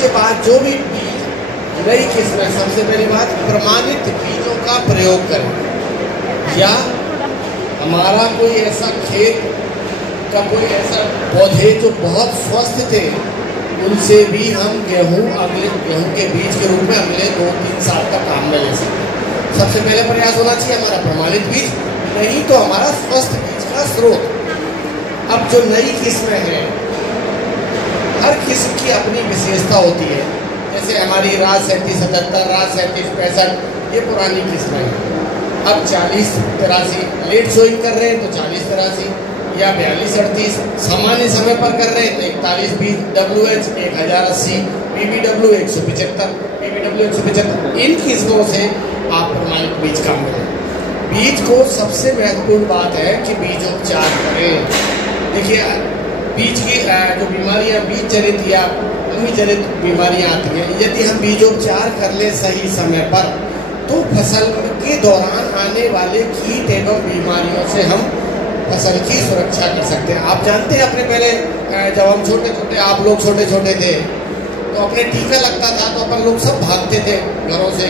उसके बाद जो भी बीज नई किस्म है, सबसे पहली बात प्रमाणित बीजों का प्रयोग करें, या हमारा कोई ऐसा खेत का कोई ऐसा पौधे जो बहुत स्वस्थ थे उनसे भी हम गेहूं के बीज के रूप में अगले 2-3 साल तक काम में ले सकते हैं। सबसे पहले प्रयास होना चाहिए हमारा प्रमाणित बीज, नहीं तो हमारा स्वस्थ बीज का स्रोत। अब जो नई किस्में हैं, हर किस्म की अपनी विशेषता होती है। जैसे हमारी राज 3777, राज 3765 ये पुरानी किस्में हैं। अब 4083 लेट सोइंग कर रहे हैं तो 4083 या 4238 सामान्य समय पर कर रहे हैं तो 4120 WH 1080 PBW 175 PBW 175। इन किस्मों से आप प्रमाणित बीज काम करें। बीज को सबसे महत्वपूर्ण बात है कि बीजोपचार करें। देखिए बीज की जो बीमारियां बीज जनित या भूमि जनित बीमारियां आती हैं, यदि हम बीजोपचार कर ले सही समय पर तो फसल के दौरान आने वाले कीट एवं बीमारियों से हम फसल की सुरक्षा कर सकते हैं। आप जानते हैं अपने पहले जब हम छोटे छोटे, आप लोग छोटे छोटे थे तो अपने टीका लगता था तो अपन लोग सब भागते थे, घरों से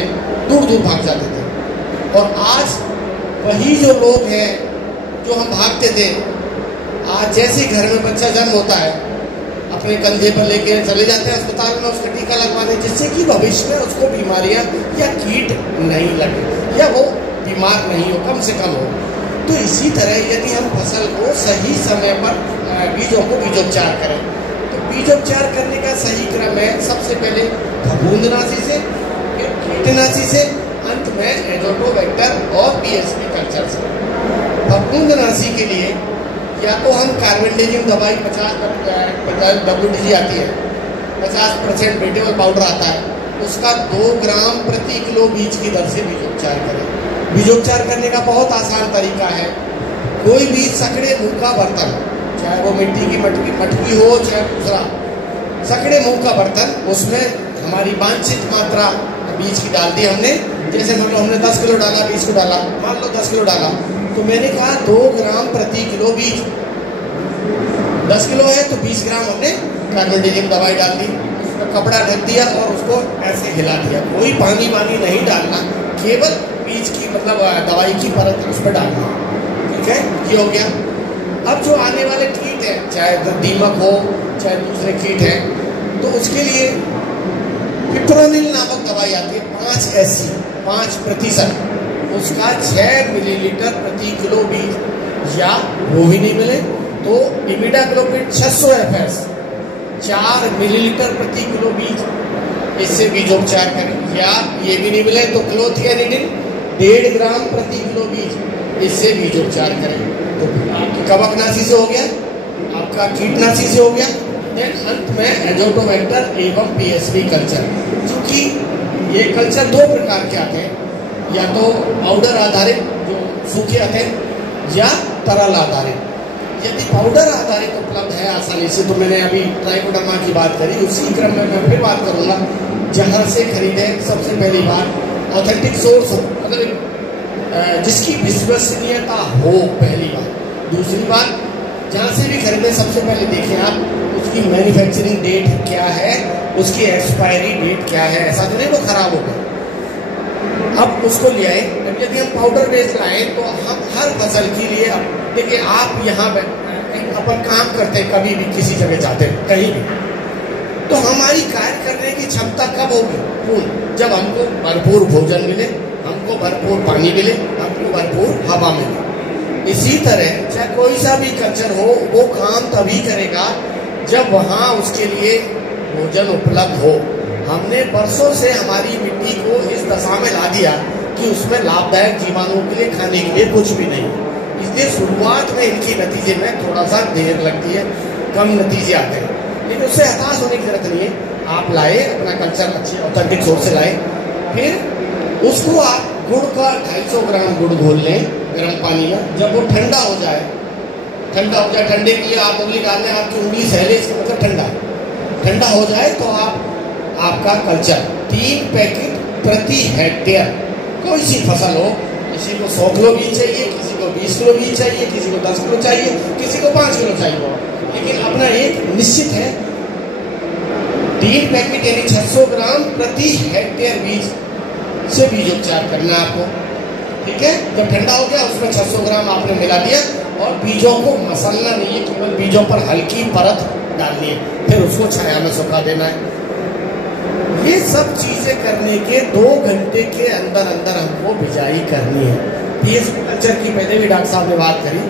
दूर दूर भाग जाते थे। और आज वही जो लोग हैं जो हम भागते थे, आज जैसे घर में बच्चा जन्म होता है अपने कंधे पर लेके चले जाते हैं अस्पताल में उसका टीका लगवाने, जिससे कि भविष्य में उसको बीमारियां या कीट नहीं लगे या वो बीमार नहीं हो, कम से कम हो। तो इसी तरह यदि हम फसल को सही समय पर बीजों को बीजोपचार करें तो बीजोपचार करने का सही क्रम है सबसे पहले फफूंदनाशी से, फिर कीटनाशी से, अंत में एजोटोबैक्टर और पीएसपी कल्चर से। फफूंदनाशी के लिए या तो हम कार्बेंडाजिम दवाई 50 WDG आती है, 50% वेटेबल पाउडर आता है, उसका 2 ग्राम प्रति किलो बीज की दर से बीजोपचार करें। बीजोपचार करने का बहुत आसान तरीका है। कोई भी सकड़े मुंह का बर्तन, चाहे वो मिट्टी की मटकी हो चाहे दूसरा सकड़े मुंह का बर्तन, उसमें हमारी वांछित मात्रा बीज की डाल दी हमने। जैसे मान लो हमने 10 किलो डाला, बीज को डाला, मान लो 10 किलो डाला तो मैंने कहा 2 ग्राम प्रति किलो बीज। 10 किलो है तो 20 ग्राम हमने कार्बेंडाजिम दवाई डाल दी, कपड़ा ढक दिया और उसको ऐसे हिला दिया। कोई पानी नहीं डालना, केवल बीज की मतलब दवाई की परत उस पर डालना। ठीक है, ये हो गया। अब जो आने वाले कीट हैं, चाहे दीमक हो चाहे दूसरे कीट हैं, तो उसके लिए पिप्रोनिल नामक दवाई आती है 5% उसका 6 मिलीलीटर प्रति किलो बीज, या वो भी नहीं मिले तो इमिडाक्लोप्रिड 600 FS 4 मिलीलीटर प्रति किलो बीज, इससे बीजोपचार करें। या ये भी नहीं मिले तो क्लोथियानिडिन 1.5 ग्राम प्रति किलो बीज, इससे बीजोपचार करें। तो आपकी कवकनाशी से हो गया, आपका कीटनाशी से हो गया, देन अंत में एजोटोबैक्टर एवं पीएसपी कल्चर। क्योंकि ये कल्चर 2 प्रकार के आते हैं, या तो पाउडर आधारित जो सूखे आते हैं या तरल आधारित। यदि पाउडर आधारित उपलब्ध है आसानी से तो मैंने अभी ट्राइकोडर्मा की बात करी, उसी क्रम में मैं फिर बात करूंगा। जहां से खरीदे सबसे पहली बात ऑथेंटिक सोर्स हो, मतलब जिसकी विश्वसनीयता हो, पहली बात। दूसरी बात, जहाँ से भी खरीदें सबसे पहले देखें आप उसकी मैन्युफैक्चरिंग डेट क्या है, उसकी एक्सपायरी डेट क्या है, ऐसा तो नहीं वो खराब हो गया। अब उसको ले आए। यदि हम पाउडर बेस लाएँ तो हम हर फसल के लिए, देखिए आप यहाँ अपन काम करते हैं, कभी भी किसी जगह जाते हैं कहीं भी, तो हमारी कार्य करने की क्षमता कब होगी? पूर्ण, जब हमको भरपूर भोजन मिले, हमको भरपूर पानी मिले, हमको भरपूर हवा मिले। इसी तरह चाहे कोई सा भी कल्चर हो, वो काम तभी करेगा जब वहाँ उसके लिए भोजन उपलब्ध हो। हमने वर्षों से हमारी मिट्टी को इस दशा में ला दिया कि उसमें लाभदायक जीवाणुओं के लिए खाने के लिए कुछ भी नहीं, इसलिए शुरुआत में इनकी नतीजे में थोड़ा सा देर लगती है, कम नतीजे आते हैं। लेकिन उससे हताश होने की जरूरत नहीं है। आप लाए अपना कल्चर अच्छे ऑथेंटिक सोर्स से लाए, फिर उसको आप गुड़ का 250 ग्राम गुड़ घोल लें गर्म पानी में। जब वो ठंडा हो जाए, ठंडे के लिए आप उंगली डाल लें, आपकी उंगली सहले, इसका मतलब ठंडा हो जाए तो आपका कल्चर 3 पैकेट प्रति हेक्टेयर, कोई सी फसल हो, किसी को 100 किलो बीज चाहिए, किसी को 20 किलो बीज चाहिए, किसी को 10 किलो चाहिए, किसी को 5 किलो चाहिए, लेकिन अपना एक निश्चित है 3 पैकेट यानी 600 ग्राम प्रति हेक्टेयर बीज से बीज उपचार करना है आपको। ठीक है, जब ठंडा हो गया उसमें 600 ग्राम आपने मिला दिया और बीजों को मसलना नहीं है, केवल बीजों पर हल्की परत डालनी है, फिर उसको छाया में सुखा देना है। ये सब चीजें करने के 2 घंटे के अंदर अंदर हमको बिजाई करनी है। पीएसपी कल्चर की पहले भी डॉक्टर साहब ने बात करी,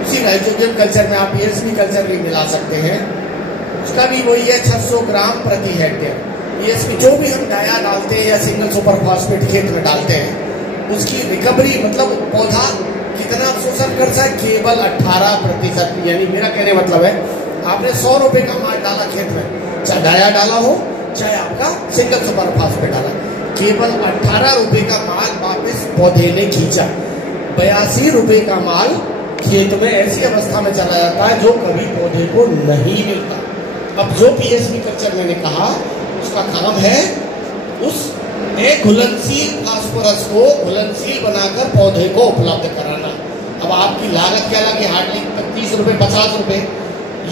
उसी राइजोबियम कल्चर में आप पीएसपी कल्चर भी मिला सकते हैं, उसका भी वही है 600 ग्राम प्रति हेक्टेयर। पीएसपी जो भी हम डाया डालते हैं या सिंगल सुपर फॉस्फेट खेत में डालते हैं, उसकी रिकवरी मतलब पौधा कितना अवशोषण करता है, केवल 18%। यानी मेरा कहने मतलब है, आपने 100 रुपए का माल डाला खेत में, चाहे डाया डाला हो चाहे आपका सिंगल सुपर फॉस्फेट डाला, केवल 18 रुपए का माल वापस पौधे ने खींचा। 82 रुपए का माल खेत में ऐसी अवस्था में चला जाता है जो कभी पौधे को नहीं मिलता। अब जो पीएसपी कल्चर मैंने कहा, उसका काम है उस एक घुलनशील फास्फोरस को घुलनशील बनाकर पौधे को उपलब्ध कराना। अब आपकी लागत क्या लगी, हार्डली 30 रुपए 50 रुपए।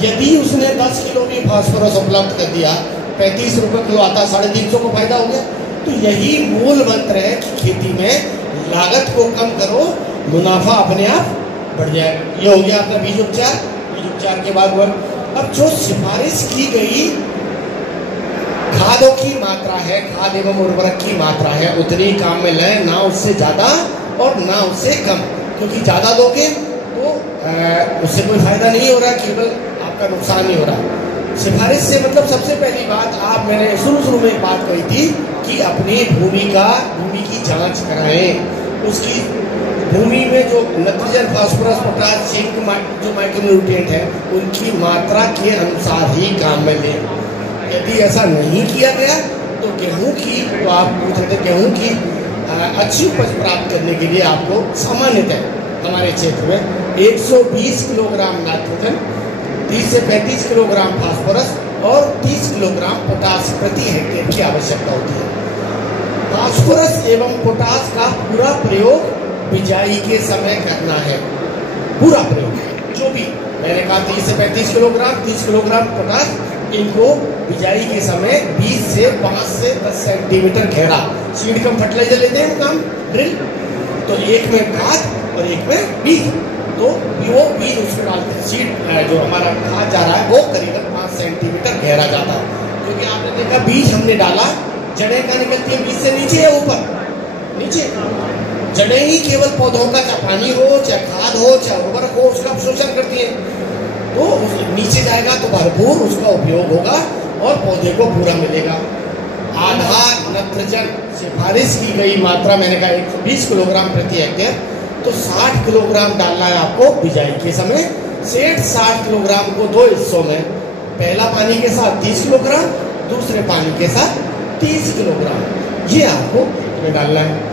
यदि उसने 10 किलो भी फास्फोरस उपलब्ध कर दिया, 35 रुपए किलो आता, 350 को फायदा हो गया। तो यही मूल मंत्र है कि खेती में लागत को कम करो, मुनाफा अपने आप बढ़ जाएगा। ये हो गया आपका बीज उपचार। बीज उपचार के बाद अब जो सिफारिश की गई खादों की मात्रा है, खाद एवं उर्वरक की मात्रा है, उतनी काम में लें, ना उससे ज्यादा और ना उससे कम, क्योंकि ज्यादा दोगे तो उससे कोई फायदा नहीं हो रहा, केवल आपका नुकसान ही हो रहा। सिफारिश से मतलब सबसे पहली बात, मैंने शुरू में एक बात कही थी कि अपनी भूमि की जांच कराएं। उसकी भूमि में जो नाइट्रोजन, फास्फोरस, पोटाश, जिंक जो माइक्रोन्यूट्रिएंट है, उनकी मात्रा के अनुसार ही काम में लें। यदि ऐसा नहीं किया गया तो गेहूं की, तो आप पूछ रहे थे गेहूं की अच्छी उपज प्राप्त करने के लिए आपको सामान्यतः हमारे क्षेत्र में 120 किलोग्राम नाइट्रोजन, 30 से 35 किलोग्राम फास्फोरस और 30 किलोग्राम पोटाश प्रति हेक्टेयर की आवश्यकता होती है। फास्फोरस एवं पोटाश का पूरा प्रयोग बिजाई के समय करना है, पूरा प्रयोग। जो भी मैंने कहा 30 से 35 किलोग्राम, 30 किलोग्राम पोटाश, इनको बिजाई के समय 20 से 5 से 10 सेंटीमीटर घेरा सीड कम फर्टिलाइजर लेते हैं काम ड्रिल, तो एक में खाद और एक में बीज, तो वो बीज उसमें डालते हैं। सीड जो हमारा खाद जा रहा है वो करीबन 5 सेंटीमीटर गहरा जाता है, क्योंकि आपने देखा बीज हमने डाला, जड़ें कहाँ निकलती है, बीज से नीचे या ऊपर, नीचे। जड़ें ही केवल पौधों का, चाहे पानी हो चाहे खाद हो चाहे उर्वरक हो, उसका अवशोषण करती है। तो नीचे जाएगा तो भरपूर उसका उपयोग होगा और पौधे को पूरा मिलेगा। आधार नाइट्रोजन सिफारिश की गई मात्रा मैंने कहा 120 किलोग्राम प्रति हेक्टेयर, तो 60 किलोग्राम डालना है आपको बिजाई के समय। 60 किलोग्राम को 2 हिस्सों में, पहला पानी के साथ 30 किलोग्राम, दूसरे पानी के साथ 30 किलोग्राम, ये आपको में डालना है।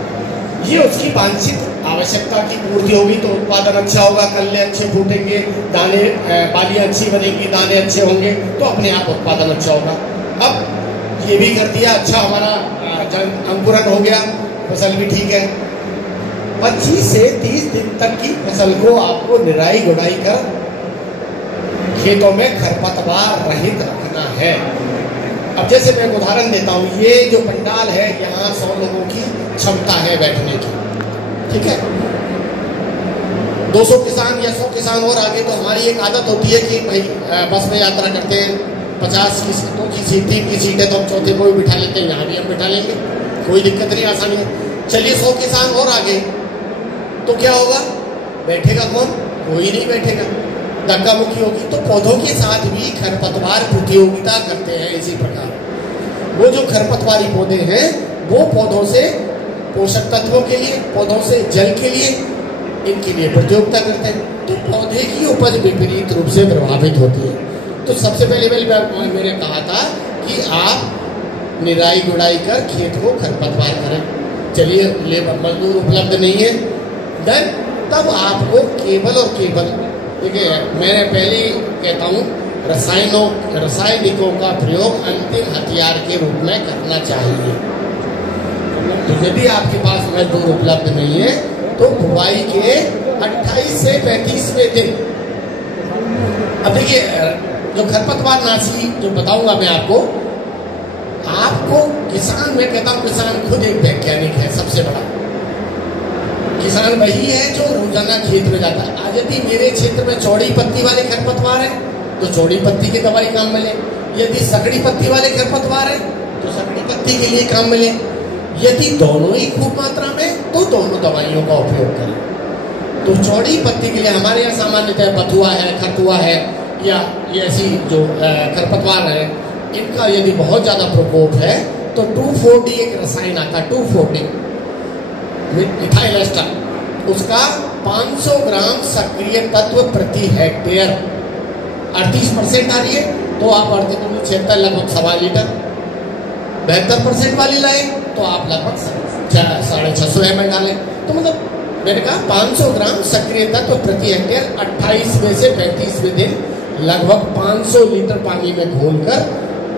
ये उसकी वांछित आवश्यकता की पूर्ति होगी तो उत्पादन अच्छा होगा, कल्ले अच्छे फूटेंगे, दाने बालियाँ अच्छी बनेंगी, दाने अच्छे होंगे, तो अपने आप उत्पादन अच्छा होगा। अब ये भी कर दिया, अच्छा हमारा अंकुरन हो गया, फसल भी ठीक है। 25 से 30 दिन तक की फसल को आपको निराई गुड़ाई कर खेतों में खरपतवार रहित रखना है। अब जैसे मैं एक उदाहरण देता हूँ, ये जो पंडाल है यहाँ 100 लोगों की क्षमता है बैठने की, ठीक है। 200 किसान या 100 किसान और आगे, तो हमारी एक आदत होती है कि भाई बस में यात्रा करते हैं, 50 की सीटों की सीट, 3 की सीट है तो हम चौथे को भी बिठा लेते हैं, यहाँ भी हम बिठा लेंगे, कोई दिक्कत नहीं, आसानी है। चलिए 100 किसान और आगे, तो क्या होगा, बैठेगा कौन, कोई नहीं बैठेगा, धक्का मुक्की होगी। तो पौधों के साथ भी खरपतवार प्रतियोगिता करते हैं इसी प्रकार। वो जो खरपतवारी पौधे हैं वो पौधों से पोषक तत्वों के लिए, पौधों से जल के लिए, इनके लिए प्रतियोगिता करते हैं, तो पौधे की उपज विपरीत रूप से प्रभावित होती है। तो सबसे पहले मैंने कहा था कि आप निराई गुड़ाई कर खेत को खरपतवार करें। चलिए लेबर मजदूर उपलब्ध नहीं है, देन तब आपको केवल और केवल, देखिए मैंने पहले कहता हूँ, रासायनिकों का प्रयोग अंतिम हथियार के रूप में करना चाहिए। तो यदि आपके पास मजदूर उपलब्ध नहीं है तो बुआई के 28 से 35वें दिन, अब देखिए जो खरपतवार नाशी जो बताऊंगा मैं आपको किसान, मैं कहता हूँ किसान खुद एक वैज्ञानिक है। सबसे बड़ा किसान वही है जो रोजाना खेत में जाता है। आज यदि मेरे क्षेत्र में चौड़ी पत्ती वाले खरपतवार है तो चौड़ी पत्ती की दवाई काम मिले, यदि सकड़ी पत्ती वाले खरपतवार है तो सकड़ी पत्ती के लिए काम मिले, यदि दोनों ही खूब मात्रा में तो दोनों दवाइयों का उपयोग करें। तो चौड़ी पत्ती के लिए हमारे यहाँ सामान्यतः बथुआ है, खरतुआ है, या ये ऐसी जो खरपतवार है, इनका यदि बहुत ज़्यादा प्रकोप है तो 2,4-D एक रसायन आता है, 2,4-D मिथाइल एस्टर, उसका 500 ग्राम सक्रिय तत्व प्रति हेक्टेयर 38% आ रही है तो आप 76 लगभग 1.25 लीटर, 72% वाली लाए तो आप लगभग 650 ml डालें। तो मतलब मैंने कहा 500 ग्राम सक्रिय तत्व प्रति हेक्टेयर 28वें से 35वें दिन लगभग 500 लीटर पानी में घोलकर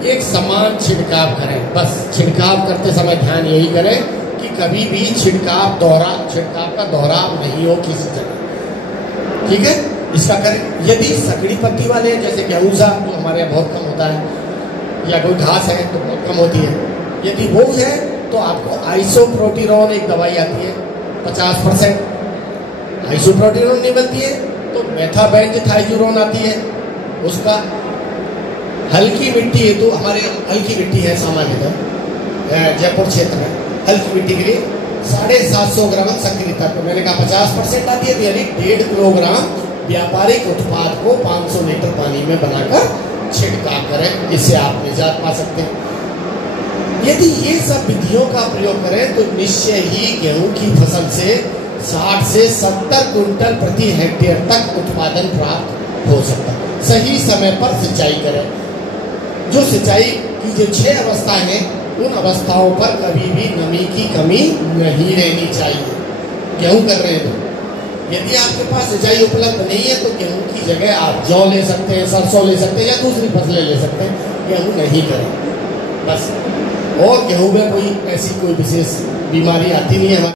एक समान छिड़काव करें। बस छिड़काव करते समय ध्यान यही करें कि कभी भी छिड़काव का दोहराव नहीं हो किसी जगह, ठीक है। इसका करें। यदि सकड़ी पत्ती वाले जैसे गेहूँसा जो हमारे यहाँ बहुत कम होता है, या कोई घास है तो बहुत कम होती है, यदि वो है तो आपको आइसोप्रोटीरोन एक दवाई आती है 50%, आइसोप्रोटीरोन नहीं मिलती है तो मेथाबेंजथाइजुरोन आती है, उसका हल्की मिट्टी है तो हमारे हल्की मिट्टी है सामान्यतः जयपुर क्षेत्र में, हल्की मिट्टी के लिए 750 ग्राम सक्रिय तत्व, मैंने कहा 50% आती है यानी 1.5 किलोग्राम व्यापारिक उत्पाद को 500 लीटर पानी में बनाकर छिड़काव करें, इससे आप निजात पा सकते हैं। यदि ये सब विधियों का प्रयोग करें तो निश्चय ही गेहूं की फसल से 60 से 70 क्विंटल प्रति हेक्टेयर तक उत्पादन प्राप्त हो सकता है। सही समय पर सिंचाई करें। जो सिंचाई की जो 6 अवस्थाएं हैं उन अवस्थाओं पर कभी भी नमी की कमी नहीं रहनी चाहिए। गेहूं कर रहे हैं तो यदि आपके पास सिंचाई उपलब्ध नहीं है तो गेहूं की जगह आप जौ ले सकते हैं, सरसों ले सकते हैं या दूसरी फसलें ले सकते हैं, गेहूं नहीं करें बस। और गेहूं में कोई ऐसी कोई विशेष बीमारी आती नहीं है।